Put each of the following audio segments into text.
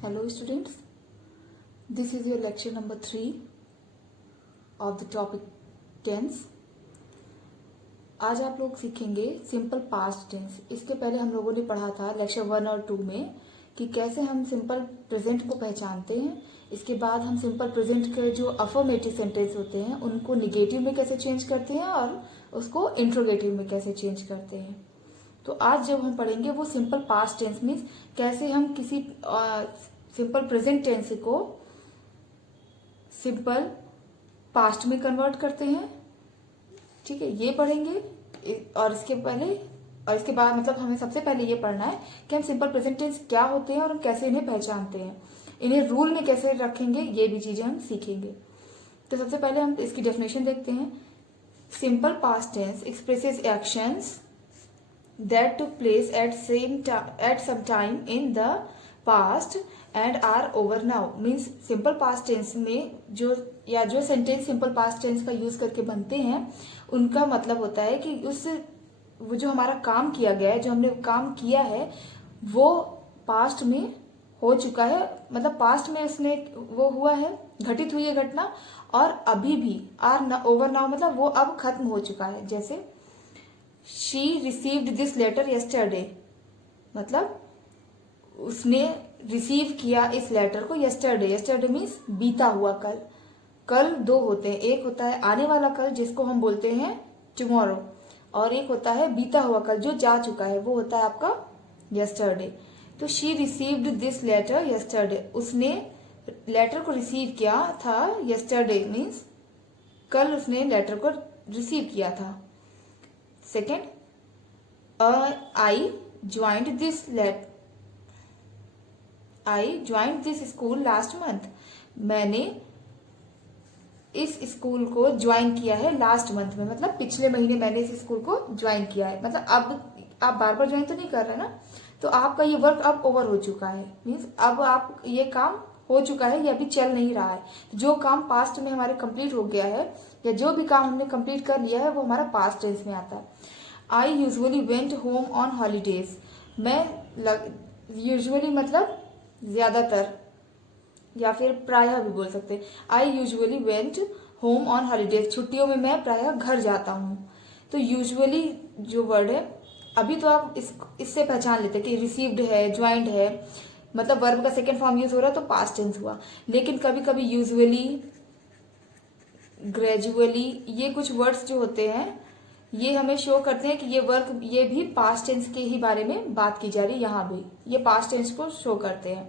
Hello students, this is your lecture number 3 of the topic tense. आज आप लोग सीखेंगे सिंपल पास्ट टेंस. इसके पहले हम लोगों ने पढ़ा था लेक्चर 1 और 2 में कि कैसे हम सिंपल प्रेजेंट को पहचानते हैं. इसके बाद हम सिंपल प्रेजेंट के जो अफर्मेटिव सेंटेंस होते हैं उनको निगेटिव में कैसे चेंज करते हैं और उसको इंट्रोगेटिव में कैसे चेंज करते हैं. तो आज जब हम पढ़ेंगे वो सिंपल पास्ट टेंस मीन्स कैसे हम किसी सिंपल प्रेजेंट टेंस को सिंपल पास्ट में कन्वर्ट करते हैं. ठीक है, ये पढ़ेंगे. और इसके बाद मतलब हमें सबसे पहले ये पढ़ना है कि हम सिंपल प्रेजेंट टेंस क्या होते हैं और हम कैसे इन्हें पहचानते हैं, इन्हें रूल में कैसे रखेंगे, ये भी चीजें हम सीखेंगे. तो सबसे पहले हम इसकी डेफिनेशन देखते हैं. Simple past tense expresses actions that took place at some time in the past and are over now. means simple past tense में जो सेंटेंस सिंपल पास्ट टेंस का यूज करके बनते हैं उनका मतलब होता है कि वो जो हमारा काम किया गया है, जो हमने काम किया है वो पास्ट में हो चुका है. मतलब पास्ट में उसने वो हुआ है, घटित हुई है घटना, और अभी भी आर ओवर नाउ मतलब वो अब खत्म हो चुका है. जैसे She received this letter yesterday. मतलब उसने रिसीव किया इस लेटर को yesterday. yesterday मीन्स बीता हुआ कल. कल दो होते हैं, एक होता है आने वाला कल जिसको हम बोलते हैं tomorrow, और एक होता है बीता हुआ कल जो जा चुका है, वो होता है आपका yesterday. तो she received this letter yesterday. उसने लेटर को रिसीव किया था yesterday मीन्स कल उसने लेटर को रिसीव किया था. Second, I joined this school last month. मैंने इस स्कूल को ज्वाइन किया है लास्ट मंथ में, मतलब पिछले महीने मैंने इस स्कूल को ज्वाइन किया है. मतलब अब आप बार बार ज्वाइन तो नहीं कर रहे ना, तो आपका ये वर्क अब ओवर हो चुका है. मीन्स अब आप ये काम हो चुका है, ये अभी चल नहीं रहा है. जो काम पास्ट में हमारे कंप्लीट हो गया है या जो भी काम हमने कंप्लीट कर लिया है वो हमारा पास्ट टेंस में आता है. I usually went home on holidays. Usually मतलब ज्यादातर या फिर प्रायः भी बोल सकते हैं. I usually went home on holidays. छुट्टियों में मैं प्रायः घर जाता हूँ. तो यूजुअली जो वर्ड है, अभी तो आप इससे पहचान लेते हैं कि रिसीव्ड है, ज्वाइंड है, मतलब वर्ब का सेकेंड फॉर्म यूज हो रहा है तो पास्ट टेंस हुआ. लेकिन कभी कभी यूजुअली, ग्रेजुअली, ये कुछ वर्ड्स जो होते हैं ये हमें शो करते हैं कि ये भी पास्ट टेंस के ही बारे में बात की जा रही है. यहाँ भी ये पास्ट टेंस को शो करते हैं.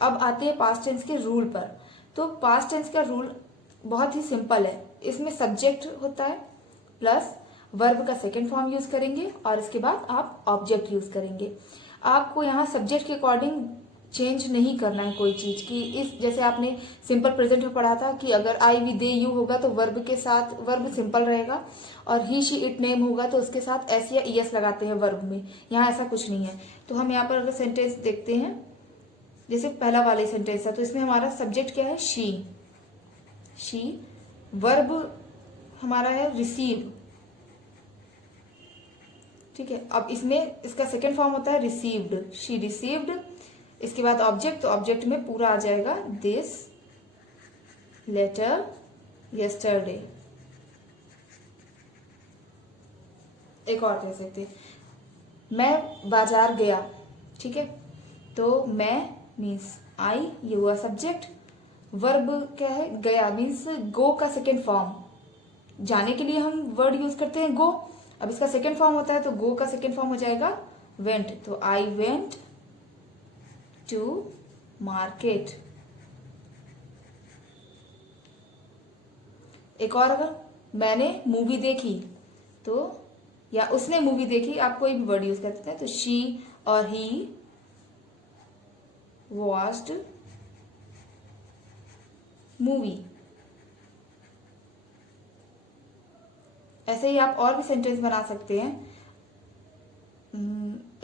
अब आते हैं पास्ट टेंस के रूल पर. तो पास्ट टेंस का रूल बहुत ही सिंपल है. इसमें सब्जेक्ट होता है प्लस वर्ब का सेकेंड फॉर्म यूज करेंगे और इसके बाद आप ऑब्जेक्ट यूज करेंगे. आपको यहाँ सब्जेक्ट के अकॉर्डिंग चेंज नहीं करना है कोई चीज की. इस जैसे आपने सिंपल प्रेजेंट में पढ़ा था कि अगर आई वी दे यू होगा तो वर्ब के साथ वर्ब सिंपल रहेगा, और ही शी इट नेम होगा तो उसके साथ एस या ईएस लगाते हैं वर्ब में. यहाँ ऐसा कुछ नहीं है. तो हम यहाँ पर अगर सेंटेंस देखते हैं, जैसे पहला वाला सेंटेंस है, तो इसमें हमारा सब्जेक्ट क्या है, शी. वर्ब हमारा है रिसीव. ठीक है, अब इसमें इसका सेकेंड फॉर्म होता है रिसीव्ड. She received. इसके बाद ऑब्जेक्ट, तो ऑब्जेक्ट में पूरा आ जाएगा दिस लेटर यस्टरडे. एक और कह सकते हैं, मैं बाजार गया. ठीक है, तो मैं मीन्स आई, ये हुआ सब्जेक्ट. वर्ब क्या है, गया मीन्स गो का सेकेंड फॉर्म. जाने के लिए हम वर्ड यूज करते हैं गो. अब इसका सेकेंड फॉर्म होता है तो गो का सेकेंड फॉर्म हो जाएगा वेंट. तो आई वेंट टू मार्केट. एक और, अगर मैंने मूवी देखी तो, या उसने मूवी देखी, आप कोई भी वर्ड यूज कर सकते हैं. तो शी और ही वॉच्ड मूवी. ऐसे ही आप और भी सेंटेंस बना सकते हैं.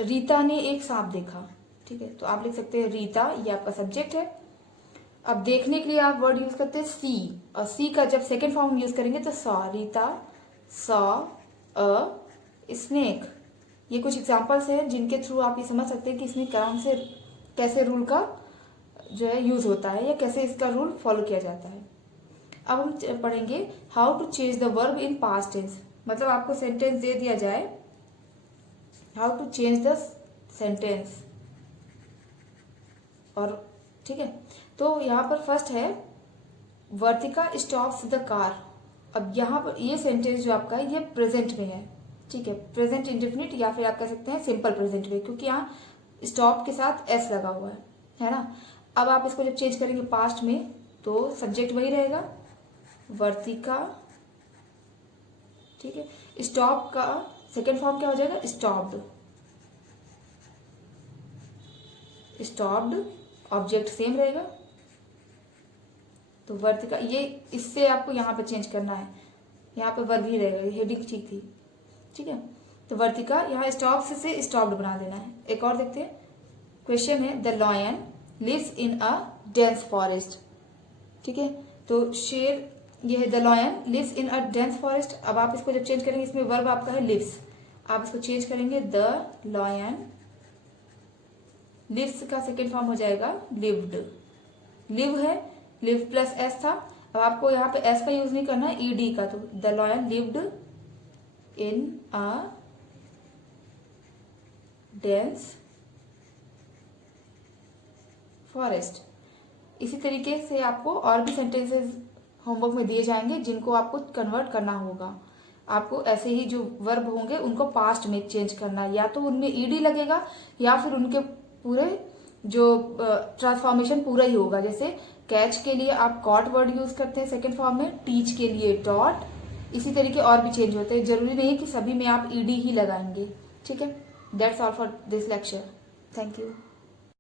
रीता ने एक सांप देखा. ठीक है, तो आप लिख सकते हैं रीता, ये आपका सब्जेक्ट है. अब देखने के लिए आप वर्ड यूज करते हैं सी, और सी का जब सेकेंड फॉर्म यूज करेंगे तो saw. Rita saw a snake. ये कुछ एग्जांपल्स हैं जिनके थ्रू आप ये समझ सकते हैं कि इसमें कैसे रूल का जो है यूज होता है या कैसे इसका रूल फॉलो किया जाता है। अब हम पढ़ेंगे how to change the verb in past tense. मतलब आपको सेंटेंस दे दिया जाए, how to change the sentence, और ठीक है। तो यहाँ पर फर्स्ट है वर्तिका स्टॉप्स द कार। अब यहाँ पर ये सेंटेंस जो आपका है ये प्रेजेंट में है, ठीक है, प्रेजेंट इंडेफिनिट या फिर आप कह सकते हैं सिंपल प्रेजेंट में, क्योंकि यहाँ स्टॉप के साथ एस लगा हुआ है ना। अब आप इसको जब चेंज करेंगे पास्ट में तो सब्जेक्ट वही रहेगा वर्तिका, ठीक है। स्टॉप का सेकेंड फॉर्म क्या हो जाएगा स्टॉप्ड, स्टॉप्ड, ऑब्जेक्ट सेम रहेगा। तो वर्तिका ये इससे आपको यहाँ पे चेंज करना है, यहाँ पे वर्ब ही रहेगा, हेडिंग ठीक थी, ठीक है। तो वर्तिका यहाँ स्टॉप से स्टॉप्ड बना देना है। एक और देखते हैं, क्वेश्चन है the lion lives in a dense forest, ठीक है। तो शेर ये है the lion lives in a dense forest. अब आप इसको जब चेंज करेंगे, इसमें वर्ब आपका है लिव्स, आप इसको चेंज करेंगे द लॉयन, लिव्स का सेकेंड फॉर्म हो जाएगा लिव्ड, लिव है, लिव प्लस एस था। अब आपको यहाँ पे एस का यूज नहीं करना है, ईडी का। तो the lion lived in a dense forest. इसी तरीके से आपको और भी सेंटेंसेस होमवर्क में दिए जाएंगे जिनको आपको कन्वर्ट करना होगा। आपको ऐसे ही जो वर्ब होंगे उनको पास्ट में चेंज करना है, या तो उनमें ईडी लगेगा या फिर उनके पूरे जो ट्रांसफॉर्मेशन पूरा ही होगा। जैसे कैच के लिए आप कॉट वर्ड यूज करते हैं सेकेंड फॉर्म में, टीच के लिए टॉट, इसी तरीके और भी चेंज होते हैं। जरूरी नहीं है कि सभी में आप ईडी ही लगाएंगे, ठीक है। That's all for this lecture, thank you.